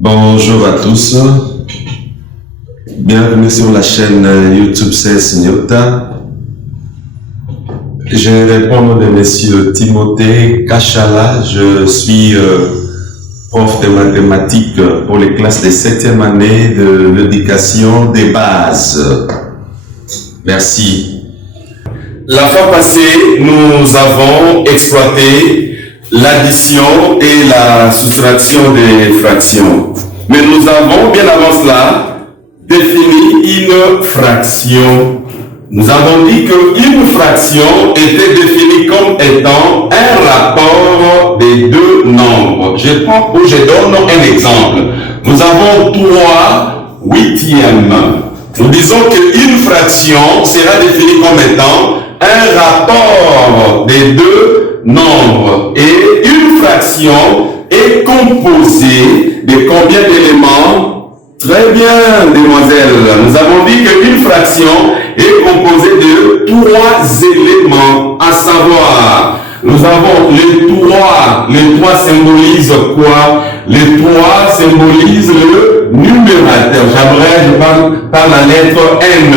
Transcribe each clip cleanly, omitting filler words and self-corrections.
Bonjour à tous, bienvenue sur la chaîne YouTube CS Nyota. Je réponds au nom de Monsieur Timothée Kachala, je suis prof de mathématiques pour les classes de 7e année de l'éducation des bases. Merci. La fois passée, nous avons exploité l'addition et la soustraction des fractions. Mais nous avons, bien avant cela, défini une fraction. Nous avons dit qu'une fraction était définie comme étant un rapport des deux nombres. Je donne un exemple. Nous avons 3 huitièmes. Nous disons qu'une fraction sera définie comme étant un rapport des deux nombres. Et une fraction est composée de combien d'éléments? Très bien, demoiselles. Nous avons dit qu'une fraction est composée de 3 éléments, à savoir, nous avons les 3. Les 3 symbolisent quoi? Les 3 symbolisent le numérateur. Je parle par la lettre N.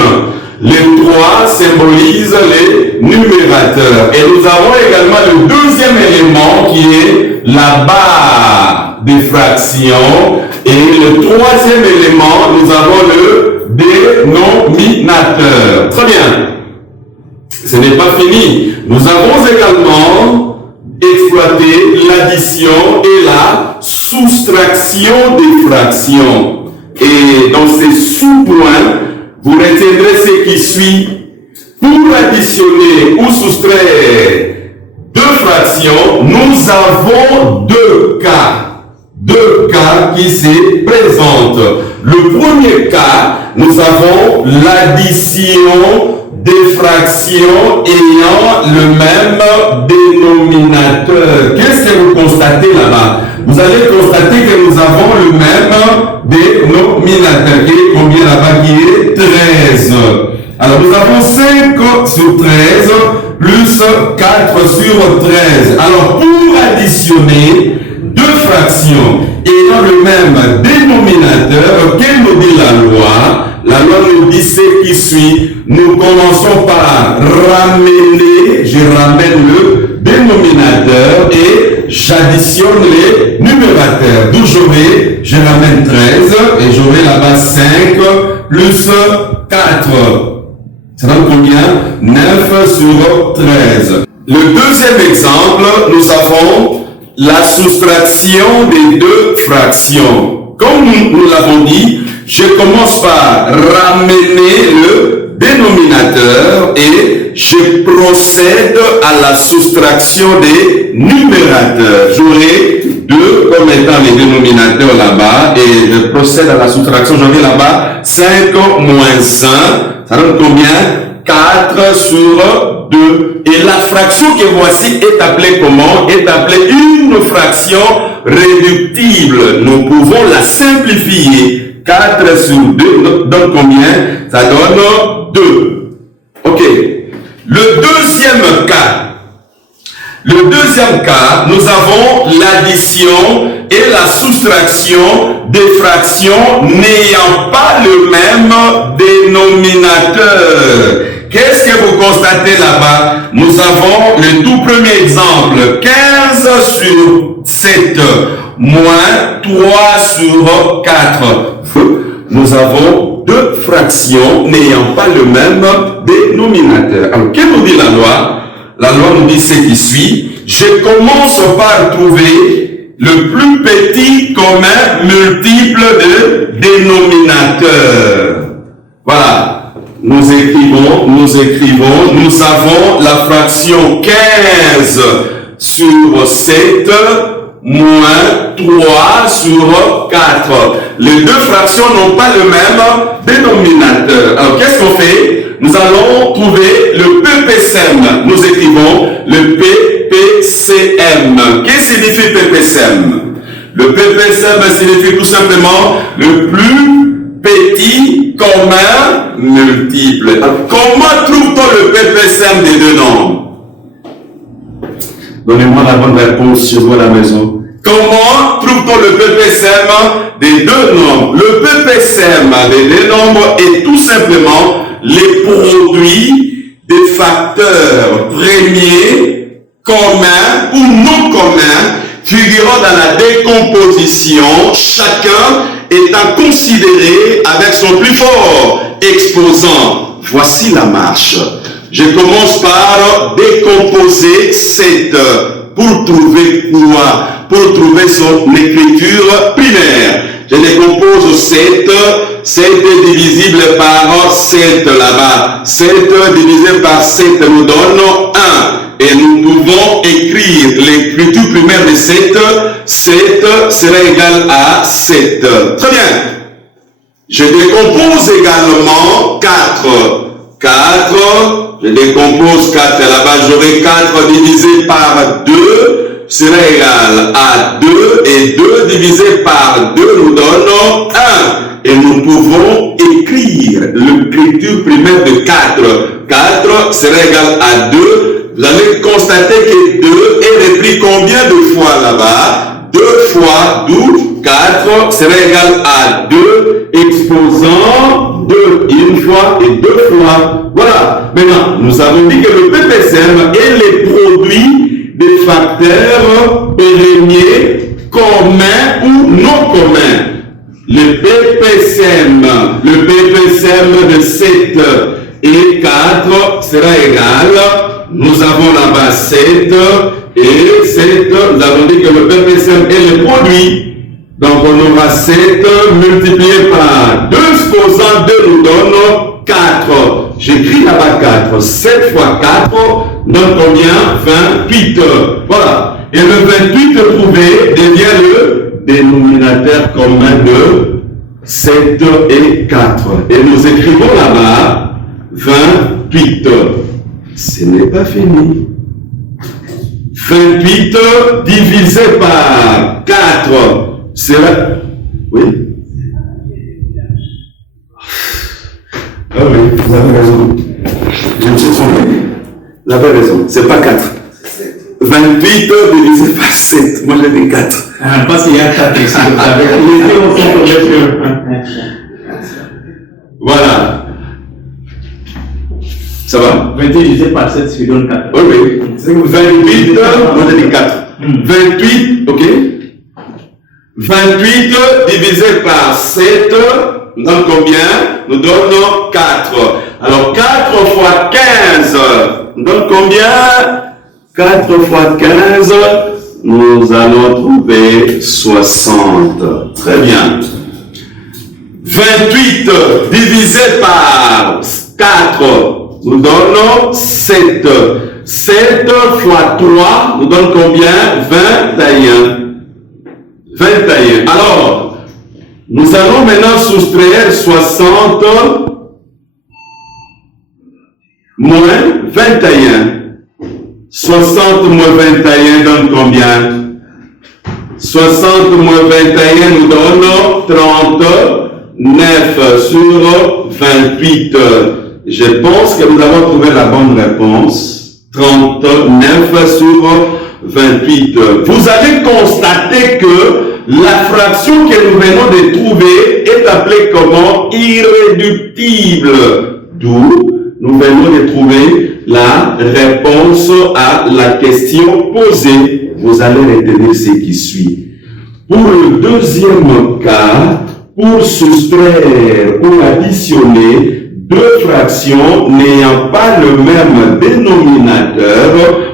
Les 3 symbolisent les numérateurs. Et nous avons également le deuxième élément qui est la barre des fractions. Et le troisième élément, nous avons le dénominateur. Très bien. Ce n'est pas fini. Nous avons également exploité l'addition et la soustraction des fractions. Et dans ces sous-points, vous retiendrez ce qui suit. Pour additionner ou soustraire 2 fractions, nous avons 2 cas. 2 cas qui se présentent. Le premier cas, nous avons l'addition des fractions ayant le même dénominateur. Qu'est-ce que vous constatez là-bas? Vous allez constater que nous avons le même dénominateur. Qui est combien là-bas? Qui est 13. Alors nous avons 5 sur 13 plus 4 sur 13. Alors pour additionner 2 fractions ayant le même dénominateur, qu'elle nous dit la loi? La loi nous dit ce qui suit. Nous commençons par ramener, je ramène le dénominateur et j'additionne les numérateurs. D'où je ramène 13 et j'aurai là-bas 5 plus 4. Ça donne combien? 9 sur 13. Le deuxième exemple, nous avons la soustraction des 2 fractions. Comme nous l'avons dit, je commence par ramener le dénominateur et je procède à la soustraction des numérateurs. J'aurai 2 comme étant les dénominateurs là-bas et je procède à la soustraction. J'aurai là-bas 5 moins 1. Ça donne combien? 4 sur 2. Et la fraction que voici est appelée comment? Est appelée une fraction réductible. Nous pouvons la simplifier. 4 sur 2 donne combien? Ça donne 2. Ok. Le deuxième cas, nous avons l'addition et la soustraction des fractions n'ayant pas le même dénominateur. Qu'est-ce que vous constatez là-bas? Nous avons le tout premier exemple, 15 sur 7 moins 3 sur 4. Nous avons 2 fractions n'ayant pas le même dénominateur. Alors, qu'est-ce que nous dit la loi? La loi nous dit ce qui suit. Je commence par trouver le plus petit commun multiple de dénominateur. Voilà. Nous écrivons, nous avons la fraction 15 sur 7 moins 3 sur 4. Les 2 fractions n'ont pas le même dénominateur. Alors, qu'est-ce qu'on fait? Nous allons trouver le PPCM. Nous écrivons le PPCM. Qu'est-ce que signifie PPCM? Le PPCM signifie tout simplement le plus petit commun multiple. Alors, comment trouve-t-on le PPCM des 2 nombres? Donnez-moi la bonne réponse chez vous à la maison. Comment trouve-t-on le PPSM des deux nombres? Le PPSM des deux nombres est tout simplement les produits des facteurs premiers, communs ou non communs, figurant dans la décomposition, chacun étant considéré avec son plus fort exposant. Voici la marche. Je commence par décomposer 7 pour trouver quoi? Pour trouver son écriture primaire. Je décompose 7. 7 est divisible par 7 là-bas. 7 divisé par 7 nous donne 1. Et nous pouvons écrire l'écriture primaire de 7. 7 sera égal à 7. Très bien. Je décompose également 4. 4, je décompose 4 là-bas, j'aurai 4 divisé par 2 sera égal à 2 et 2 divisé par 2 nous donne 1. Et nous pouvons écrire l'écriture primaire de 4. 4 sera égal à 2. Vous allez constater que 2 est repris combien de fois là-bas? 2 fois 12. 4 sera égal à 2, exposant 2 une fois et 2 fois. Voilà. Maintenant, nous avons dit que le PPSM est les produits des facteurs premiers, communs ou non communs. Le PPSM de 7 et 4 sera égal. Nous avons là-bas 7 et 7. Nous avons dit que le PPSM est le produit. Donc on aura 7 multiplié par 2 exposant 2 nous donne 4. J'écris là-bas 4. 7 fois 4 donne combien? 28. Voilà. Et le 28 trouvé devient le dénominateur commun de 7 et 4. Et nous écrivons là-bas 28. Ce n'est pas fini. 28 divisé par 4. C'est vrai? Oui? Ah oui, vous avez raison. Je me suis trompé. Vous avez raison. C'est pas 4. 28 divisé par 7. Moi j'ai dit 4. Ah, parce qu'il y a 4 ici. Voilà. Ça va? 28 divisé par 7, ce qui donne 4. Oui, oui. 28, moi j'ai dit 4. 28, ok? 28 divisé par 7 nous donne combien? Nous donne 4. Alors 4 fois 15 nous donne combien? 4 fois 15, nous allons trouver 60. Très bien. 28 divisé par 4 nous donne 7. 7 fois 3 nous donne combien? 21. 21. Alors, nous allons maintenant soustraire 60 moins 21. 60 moins 21 donne combien? 60 moins 21 nous donne 39 sur 28. Je pense que nous avons trouvé la bonne réponse. 39 sur 28. Vous allez constater que la fraction que nous venons de trouver est appelée comment? Irréductible. D'où nous venons de trouver la réponse à la question posée. Vous allez retenir ce qui suit. Pour le deuxième cas, pour soustraire ou additionner deux fractions n'ayant pas le même dénominateur,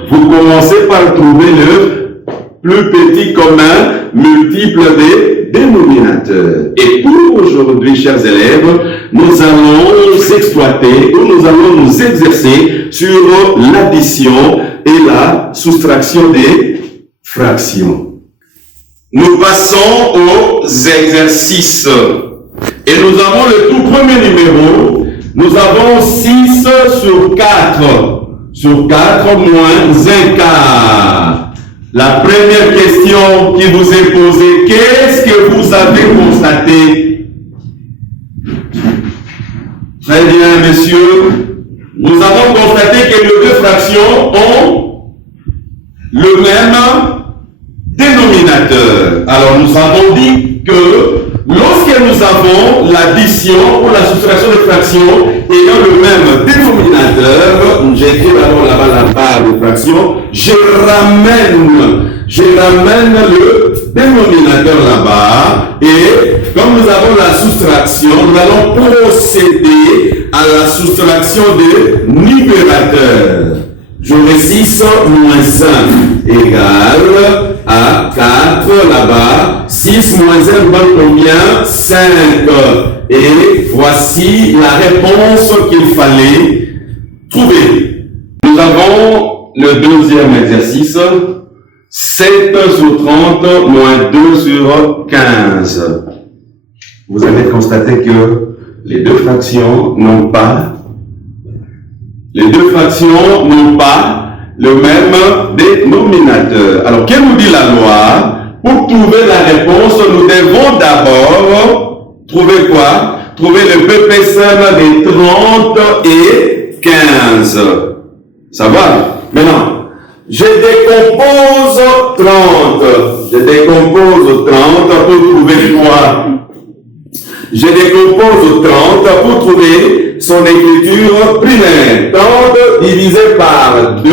vous commencez par trouver le plus petit commun multiple des dénominateurs. Et pour aujourd'hui, chers élèves, nous allons exploiter ou nous allons nous exercer sur l'addition et la soustraction des fractions. Nous passons aux exercices. Et nous avons le tout premier numéro. Nous avons 6 sur 4. Sur 4 moins un quart. La première question qui vous est posée, qu'est-ce que vous avez constaté? Très bien, messieurs. Nous avons constaté que les deux fractions ont le même dénominateur. Alors nous avons dit que lorsque nous avons l'addition ou la soustraction de fractions ayant le même dénominateur, j'écris d'abord là-bas la barre de fractions, je ramène le dénominateur là-bas, et comme nous avons la soustraction, nous allons procéder à la soustraction des numérateurs. J'aurai 6 moins 1 égale à 4 là-bas. 6 moins 1 donne combien? 5. Et voici la réponse qu'il fallait trouver. Nous avons le deuxième exercice. 7 sur 30 moins 2 sur 15. Vous allez constater que les deux fractions n'ont pas le même dénominateur. Alors, que nous dit la loi? Pour trouver la réponse, nous devons d'abord trouver quoi? Trouver le PPSM des 30 et 15. Ça va? Maintenant, je décompose 30. Je décompose 30 pour trouver quoi? Je décompose 30 pour trouver son écriture primaire. 30 divisé par 2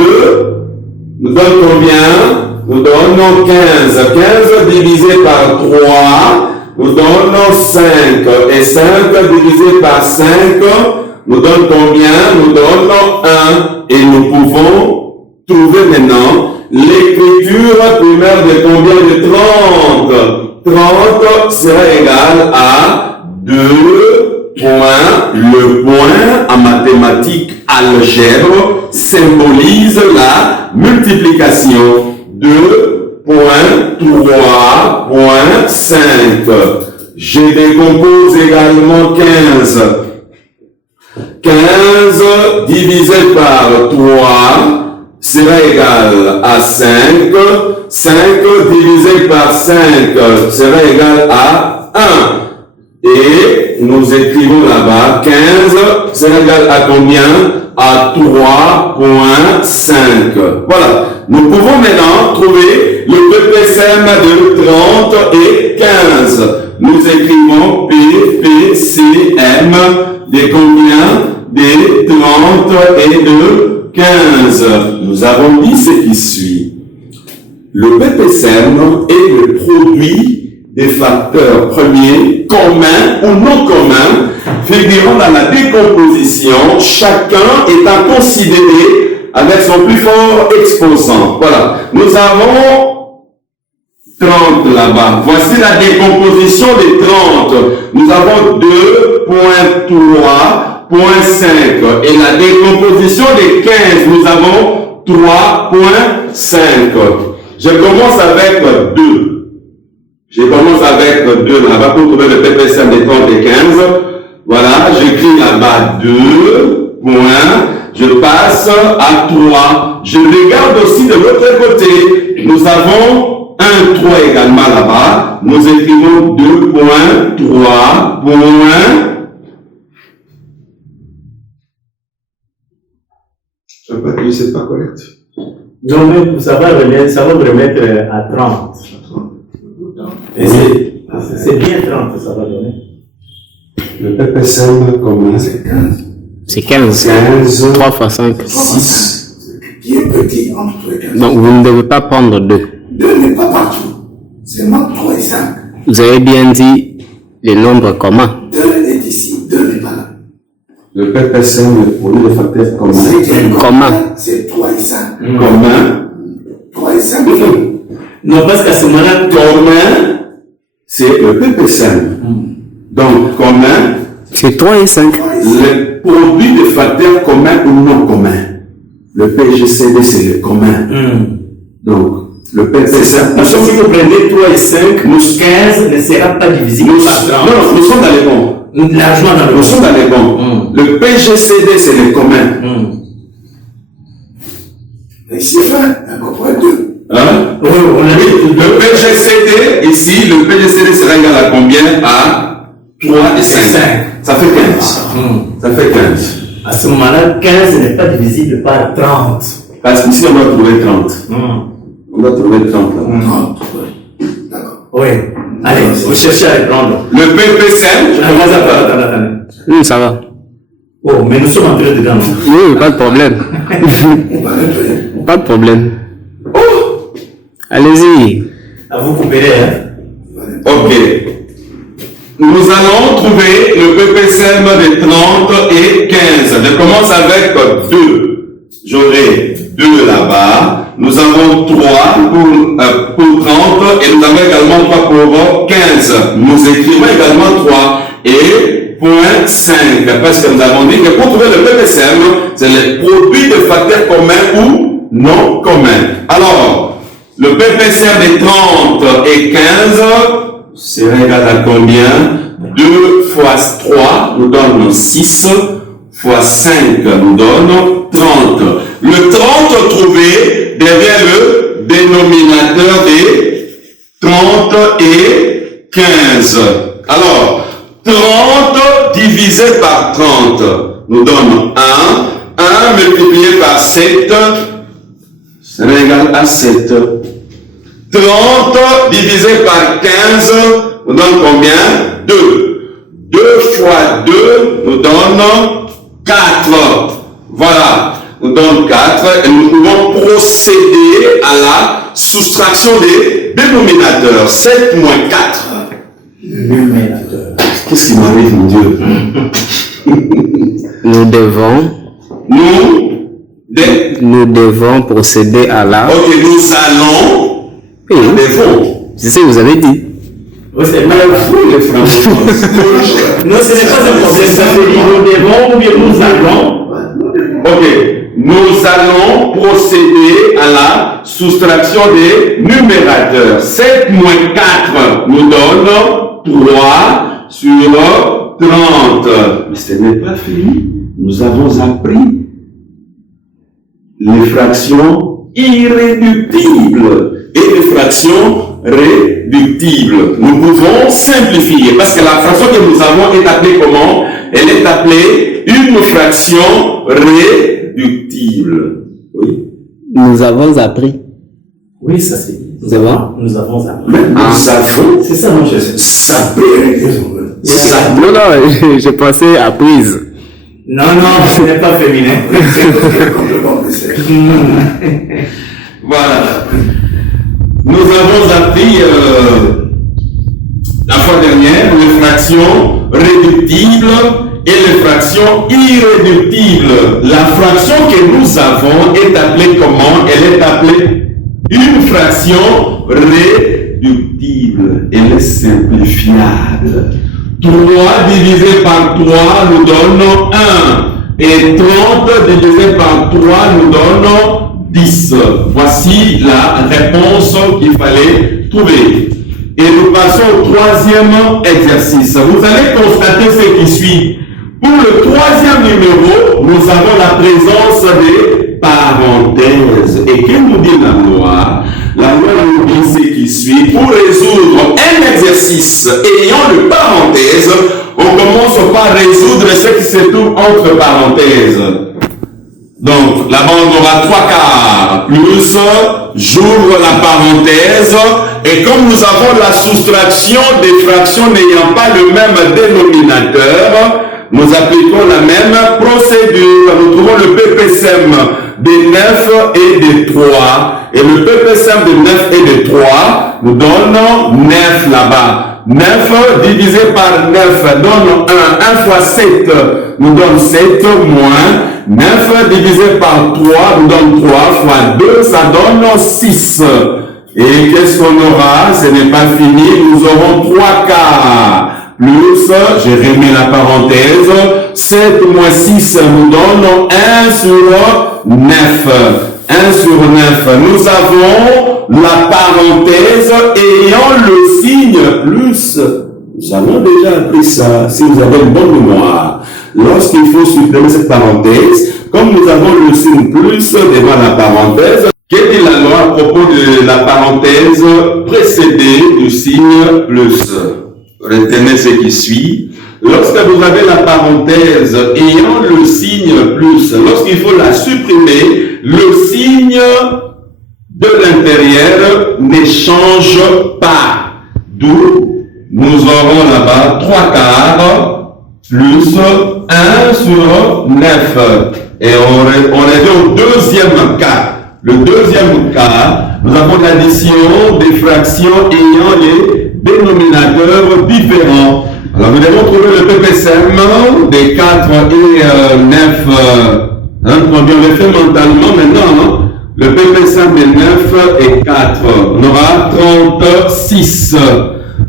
nous donne combien? Nous donne 15. 15 divisé par 3 nous donne 5. Et 5 divisé par 5 nous donne combien? Nous donne 1. Et nous pouvons trouver maintenant l'écriture primaire de combien? De 30. 30 sera égal à 2 points. Le point en mathématiques algèbre symbolise la multiplication. 2 points 3 points 5. Je décompose également 15. 15 divisé par 3 sera égal à 5. 5 divisé par 5 sera égal à 1. Et nous écrivons là-bas 15 sera égal à combien? À 3.5. Voilà. Nous pouvons maintenant trouver le PPSM de 30 et 15. Nous écrivons PPCM de combien? De 30 et de 15. Nous avons dit ce qui suit. Le PPSM est le produit des facteurs premiers, communs ou non communs, figurant dans la décomposition, chacun étant considéré avec son plus fort exposant. Voilà. Nous avons 30 là-bas. Voici la décomposition des 30. Nous avons 2.3.5. Et la décomposition des 15, nous avons 3.5. Je commence avec 2. Je commence avec 2 là-bas pour trouver le PPSM des 30 et 15. Voilà, j'écris là-bas 2 points. Je passe à 3. Je regarde aussi de l'autre côté. Nous avons 1, 3 également là-bas. Nous écrivons 2 points, 3 points. C'est pas correct. Donc, ça va vous remettre à 30. Et c'est bien 30 ça va donner. Le PPSM, combien? C'est 15. C'est 15. 15. 3 fois 5. 6. Qui est petit entre 15. Donc vous ne devez pas prendre 2. 2 n'est pas partout. C'est moins 3 et 5. Vous avez bien dit les nombres communs. 2 est ici, 2 n'est pas là. Le PPSM, le produit de facteurs communs. Commun. C'est 3 et 5. Commun. 3 et 5. Non, parce qu'à ce moment-là, commun, c'est le PPSM. Donc, commun, c'est 3 et 5. le produit de facteurs communs ou non communs. Le PGCD, c'est le commun. Donc, le PPSM. si vous prenez 3 et 5, 15 ne sera pas divisible par 30. Non, nous sommes dans les bons. Largement dans le Nous sommes dans les bons. Le PGCD, c'est le commun. Et c'est fin, à peu près 2. Hein? Oui, le PGCD, ici, le PGCD sera égal à combien? À 3 et 5. Ça fait 15. Ça fait 15. À ce moment-là, 15 n'est pas divisible par 30. Parce qu'ici, on va trouver 30. On doit trouver 30 là. 30, oui. D'accord. Oui. Allez, vous cherchez à répondre. Le PPCM, Oui, ça va. Oh, mais nous sommes entrés dedans. Oui, pas de problème. On va nettoyer. Pas de problème. Allez-y. À vous couper, hein. ok. Nous allons trouver le PPCM de 30 et 15. Je commence avec 2. J'aurai 2 là-bas. Nous avons 3 pour 30 et nous avons également 3 pour 15. Nous écrivons également 3 et point 5 parce que nous avons dit que pour trouver le PPCM, c'est les produits de facteurs communs ou non communs. Alors, le PPCM de 30 et 15 serait égal à combien? 2 fois 3 nous donne 6, fois 5 nous donne 30. Le 30 trouvé devient le dénominateur des 30 et 15. Alors, 30 divisé par 30 nous donne 1. 1 multiplié par 7 serait égal à 7. 30 divisé par 15 nous donne combien? 2. 2 fois 2 nous donne 4. Voilà, nous donne 4 et nous pouvons procéder à la soustraction des dénominateurs. 7 moins 4. Numérateur. Qu'est-ce qui m'arrive, mon Dieu? Nous devons procéder à la... Ok, nous allons... Oui, devons. c'est ce que vous avez dit. Oui, c'est mal fou, les francophones. Non, ce n'est pas un problème, ça veut dire nous devons ou bien nous allons. Ok, nous allons procéder à la soustraction des numérateurs. 7 moins 4 nous donne 3 sur 30. Mais ce n'est pas fini. Nous avons appris les fractions irréductibles et les fractions réductibles. Nous pouvons simplifier parce que la fraction que nous avons est appelée comment? Elle est appelée une fraction réductible. Oui. Nous avons appris. Oui, ça c'est. C'est bon? Nous avons appris. Nous avons C'est ça, mon cher. Non, non, je pensais apprise. Non, non, ce n'est pas féminin. Voilà. Nous avons appris la fois dernière les fractions réductibles et les fractions irréductibles. La fraction que nous avons est appelée comment? Elle est appelée une fraction réductible. Elle est simplifiable. 3 divisé par 3 nous donne 1. Et 30 divisé par 3 nous donne 10. Voici la réponse qu'il fallait trouver. Et nous passons au troisième exercice. Vous allez constater ce qui suit. Pour le troisième numéro, nous avons la présence des parenthèses. Et que nous dit la loi? La loi nous dit ce qui suit. Pour résoudre un exercice ayant le parenthèse, on commence par résoudre ce qui se trouve entre parenthèses. Donc, là-bas, on aura 3 quarts, plus, j'ouvre la parenthèse, et comme nous avons la soustraction des fractions n'ayant pas le même dénominateur, nous appliquons la même procédure. Nous trouvons le PPCM de 9 et de 3. Et le PPCM de 9 et de 3 nous donne 9 là-bas. 9 divisé par 9 donne 1. 1 fois 7 nous donne 7 moins. 9 divisé par 3 nous donne 3 fois 2, ça donne 6. Et qu'est-ce qu'on aura? Ce n'est pas fini, nous aurons 3 quarts. Plus, je remets la parenthèse, 7 moins 6 nous donne 1 sur 9. 1 sur 9. Nous avons la parenthèse ayant le signe plus. Nous avons déjà appris ça, si vous avez une bonne mémoire. Lorsqu'il faut supprimer cette parenthèse, comme nous avons le signe plus devant la parenthèse, qu'est-ce que la loi à propos de la parenthèse précédée du signe plus? Retenez ce qui suit. Lorsque vous avez la parenthèse ayant le signe plus, lorsqu'il faut la supprimer, le signe de l'intérieur ne change pas. D'où nous aurons là-bas 3/4 plus 1 sur 9. Et on revient au deuxième cas. Le deuxième cas, nous avons l'addition des fractions ayant les dénominateurs différents. Alors nous devons trouver le PPSM des 4 et 9. On le fait mentalement maintenant. Le PPSM des 9 et 4. On aura 36.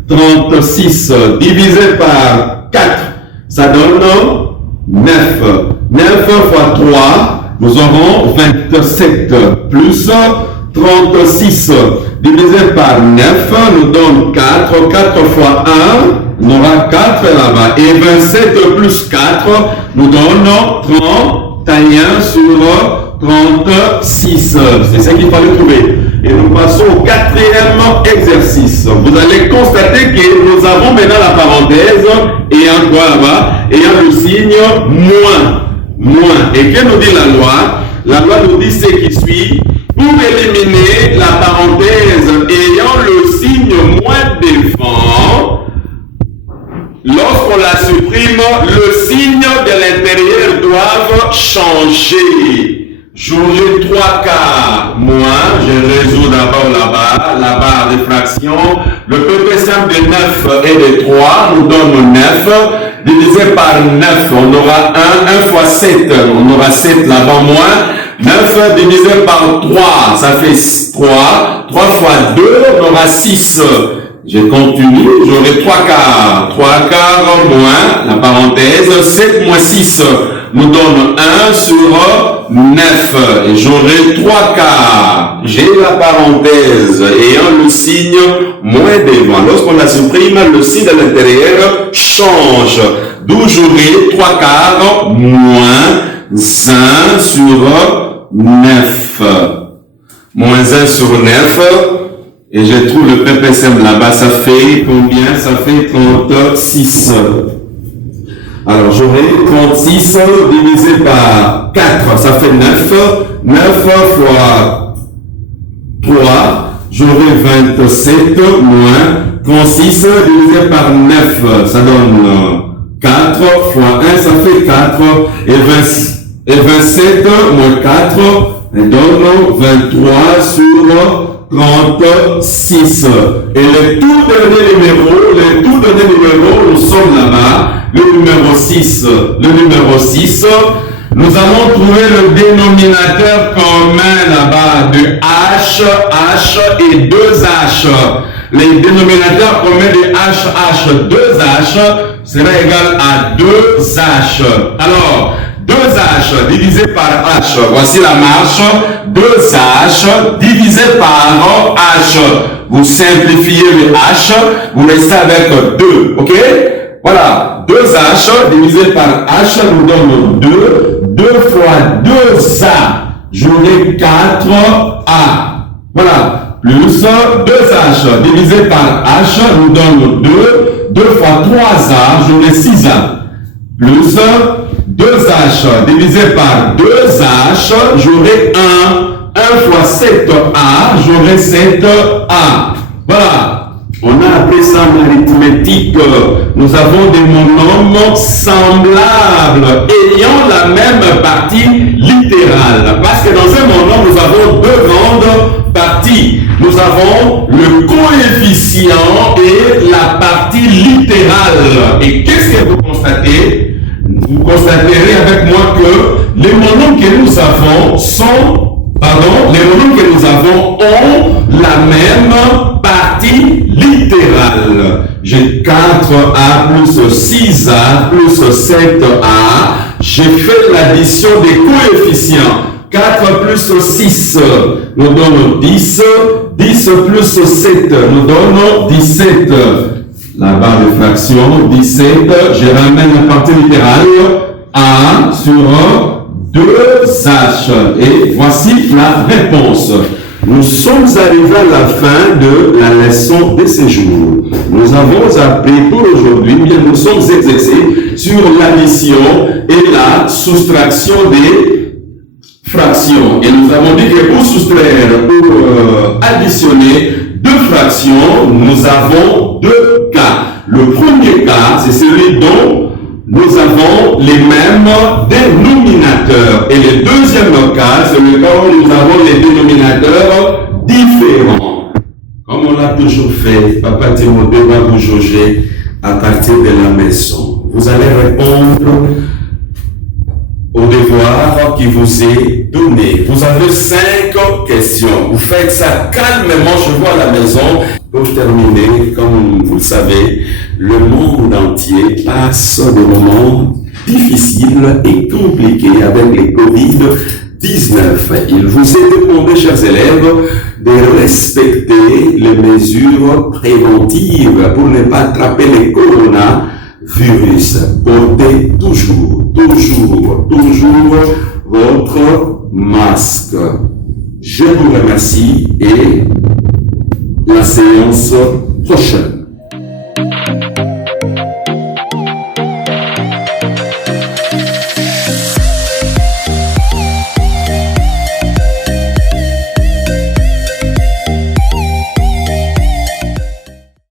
36 divisé par 4. Ça donne 9. 9 fois 3. Nous aurons 27 plus 36 divisé par 9 nous donne 4. 4 fois 1, on aura 4 là-bas. Et 27 plus 4 nous donne 31 sur 36. C'est ça qu'il fallait trouver. Et nous passons au quatrième exercice. Vous allez constater que nous avons maintenant la parenthèse ayant quoi là-bas? Ayant le signe moins. Moins. Et que nous dit la loi? La loi nous dit ce qui suit. Pour éliminer la parenthèse ayant le signe moins devant, lorsqu'on la supprime, le signe de l'intérieur doit changer. J'aurai 3/4 moins, je résous d'abord là-bas, la barre des fractions. Le PPSM de 9 et de 3 nous donne 9. Divisé par 9, on aura 1 fois 7, on aura 7 là-bas moins. 9 divisé par 3, ça fait 3. 3 fois 2, on aura 6. Je continue, j'aurai 3/4. 3/4 moins, la parenthèse, 7 moins 6 nous donne 1 sur 9. Et j'aurai 3/4. J'ai la parenthèse ayant le signe moins devant. Lorsqu'on la supprime, le signe de l'intérieur change. D'où j'aurai 3/4 moins 1 sur 9. Moins 1 sur 9. Et je trouve le PPSM là-bas. Ça fait combien? Ça fait 36. Alors j'aurai 36 divisé par 4. Ça fait 9. 9 fois 3. J'aurai 27 moins 36 divisé par 9. Ça donne 4 fois 1, ça fait 4, et 27 moins 4, donne 23 sur 36. Et le tout dernier numéro, nous sommes là-bas, le numéro 6. Le numéro 6, nous allons trouver le dénominateur commun là-bas de H, H et 2H. Les dénominateurs communs de H, 2H, sera égal à 2H. Alors, 2H divisé par H, voici la marche. 2H divisé par H. Vous simplifiez le H, vous restez avec 2, ok? Voilà, 2H divisé par H nous donne 2. 2 fois 2A, j'aurai 4A. Voilà, plus 2H divisé par H nous donne 2. 2 fois 3A, j'aurai 6A. Plus 2H divisé par 2H, j'aurai 1. 1 fois 7A, j'aurai 7A. Voilà. On a appelé ça en arithmétique. Nous avons des monomes semblables, ayant la même partie littérale. Parce que dans un monome, nous avons deux grandes parties. Nous avons le coefficient et la partie littérale. Et qu'est-ce que vous constatez? Vous constaterez avec moi que les monomes que nous avons ont la même partie littérale. J'ai 4A plus 6A plus 7A. J'ai fait l'addition des coefficients. 4 plus 6 nous donne 10. 10 plus 7 nous donne 17. La barre de fraction, 17. Je ramène la partie littérale. A sur 2H. Et voici la réponse. Nous sommes arrivés à la fin de la leçon de ce jour. Nous avons appris pour aujourd'hui, bien nous sommes exercés sur l'addition et la soustraction des fractions. Et nous avons dit que pour soustraire ou additionner deux fractions, nous avons deux cas. Le premier cas, c'est celui dont nous avons les mêmes dénominateurs. Et le deuxième cas, c'est le cas où nous avons les dénominateurs différents. Comme on l'a toujours fait, Papa Timothée va vous jauger à partir de la maison. Vous allez répondre au devoir qui vous est donné. Vous avez 5 questions. Vous faites ça calmement, je vois à la maison. Pour terminer, comme vous le savez, le monde entier passe des moments difficiles et compliqués avec les Covid-19. Il vous est demandé, chers élèves, de respecter les mesures préventives pour ne pas attraper les coronavirus. Portez toujours votre masque. Je vous remercie et la séance prochaine.